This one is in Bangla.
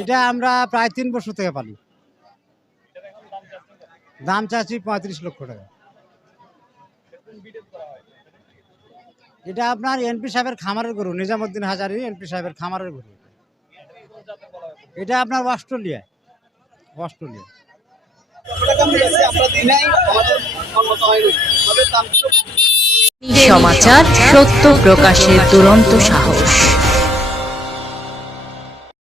এটা আমরা প্রায় তিন বছর থেকে পালি। দাম চাচ্ছি পঁয়ত্রিশ লক্ষ টাকা। এটা আপনার এনপি সাহেবের খামারের গরু, নিজামুদ্দিন হাজারি এনপি সাহেবের খামারের গরু। এটা আপনার অস্ট্রেলিয়া অস্ট্রেলিয়া। সমাচার সত্য প্রকাশের দুরন্ত সাহস।